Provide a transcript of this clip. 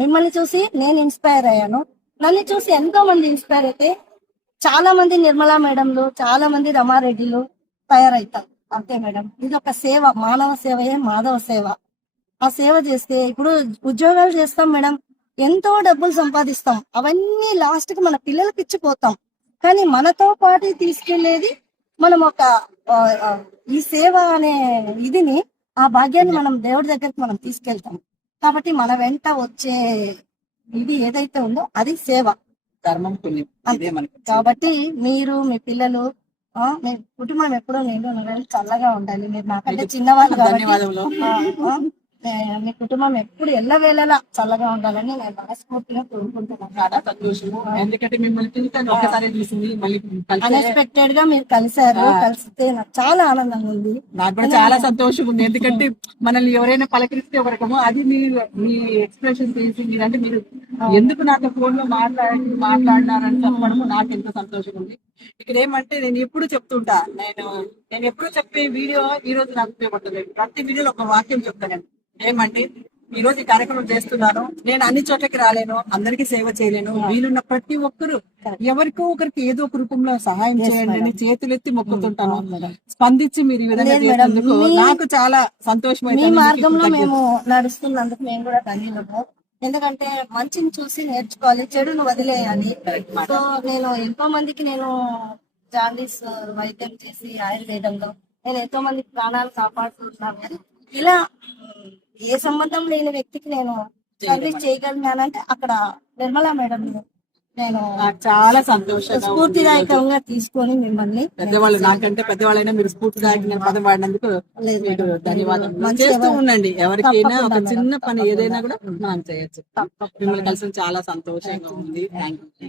మిమ్మల్ని చూసి నేను ఇన్స్పైర్ అయ్యాను. నన్ను చూసి ఎంతో మంది ఇన్స్పైర్ అయితే చాలా మంది నిర్మలా మేడంలు చాలా మంది రమారెడ్డిలు తయారవుతారు అంతే మేడం. ఇది ఒక సేవ మానవ సేవయే మాధవ సేవ. ఆ సేవ చేస్తే ఇప్పుడు ఉద్యోగాలు చేస్తాం మేడం. ఎంతో డబ్బులు సంపాదిస్తాం. అవన్నీ లాస్ట్కి మన పిల్లలకి ఇచ్చిపోతాం. కానీ మనతో పాటు తీసుకెళ్ళేది మనం ఒక ఈ సేవ అనే ఇదిని ఆ భాగ్యాన్ని మనం దేవుడి దగ్గరికి మనం తీసుకెళ్తాం. కాబట్టి మన వెంట వచ్చే ఇది ఏదైతే ఉందో అది సేవ. ధర్మం పుణ్యం కాబట్టి మీరు మీ పిల్లలు మీ కుటుంబం ఎప్పుడూ నేను చల్లగా ఉండాలి. మీరు నాకంటే చిన్నవాళ్ళు మీ కుటుంబం ఎప్పుడు ఎల్లవేళలా చల్లగా ఉండాలని నేను మనస్ఫూర్తిగా కోరుకుంటున్నాను ఎందుకంటే మిమ్మల్ని పిలిచాను ఒకసారి చూసింది మళ్ళీ కలిసి అన్ఎక్స్పెక్టెడ్గా మీరు కలిశారు కలిస్తే నాకు చాలా ఆనందంగా ఉంది. నాకు కూడా చాలా సంతోషం ఉంది. ఎందుకంటే మనల్ని ఎవరైనా పలకరిస్తే ఒక రకము అది మీ మీ ఎక్స్ప్రెషన్ తెలిసి మీరంటే మీరు ఎందుకు నాతో ఫోన్లో మాట్లాడి మాట్లాడినారని చెప్పడం నాకు ఎంతో సంతోషంగా ఉంది. ఇక్కడ ఏమంటే నేను ఎప్పుడు చెప్తుంటా నేను నేను ఎప్పుడు చెప్పే వీడియో ఈ రోజు నాకు ఉపయోగపడుతుంది. ప్రతి వీడియోలో ఒక వాక్యం చెప్తాను ఏమంటే ఈ రోజు కార్యక్రమం చేస్తున్నాను. నేను అన్ని చోట్లకి రాలేను. అందరికీ సేవ చేయలేను. వీలున్న ప్రతి ఒక్కరు ఎవరికో ఒకరికి ఏదో ఒక రూపంలో సహాయం చేయండి అని చేతులెత్తి మొక్కుతుంటాను. స్పందించి మీరు ఈ విధంగా చేసినందుకు నాకు చాలా సంతోషం మీ అవుతుంది. మార్గంలో మేము నడుస్తున్నందుకు మేము కూడా ధన్యులము. ఎందుకంటే మంచిని చూసి నేర్చుకోవాలి చెడును వదిలేయాలి. సో నేను ఎంతో మందికి నేను జాండీస్ వైద్యం చేసి ఆయుర్వేదంలో నేను ఎంతో మందికి ప్రాణాలు కాపాడుతున్నాను ఇలా ఏ సంబంధం లేని వ్యక్తికి నేను సర్వీస్ చేయగలిగానంటే అక్కడ నిర్మలా మేడం నేను చాలా సంతోషంగా ఉంది. స్ఫూర్తిదాయకంగా తీసుకొని మిమ్మల్ని పెద్దవాళ్ళు నాకంటే పెద్దవాళ్ళైనా మీరు స్ఫూర్తిదాయకంగా పదం వాడినందుకు మీకు. ధన్యవాదాలు మంచి చేస్తూ ఉండండి. ఎవరికైనా ఒక చిన్న పని. ఏదైనా కూడా మనం చేయొచ్చు. మిమ్మల్ని కలిసి చాలా సంతోషంగా ఉంది. Thank you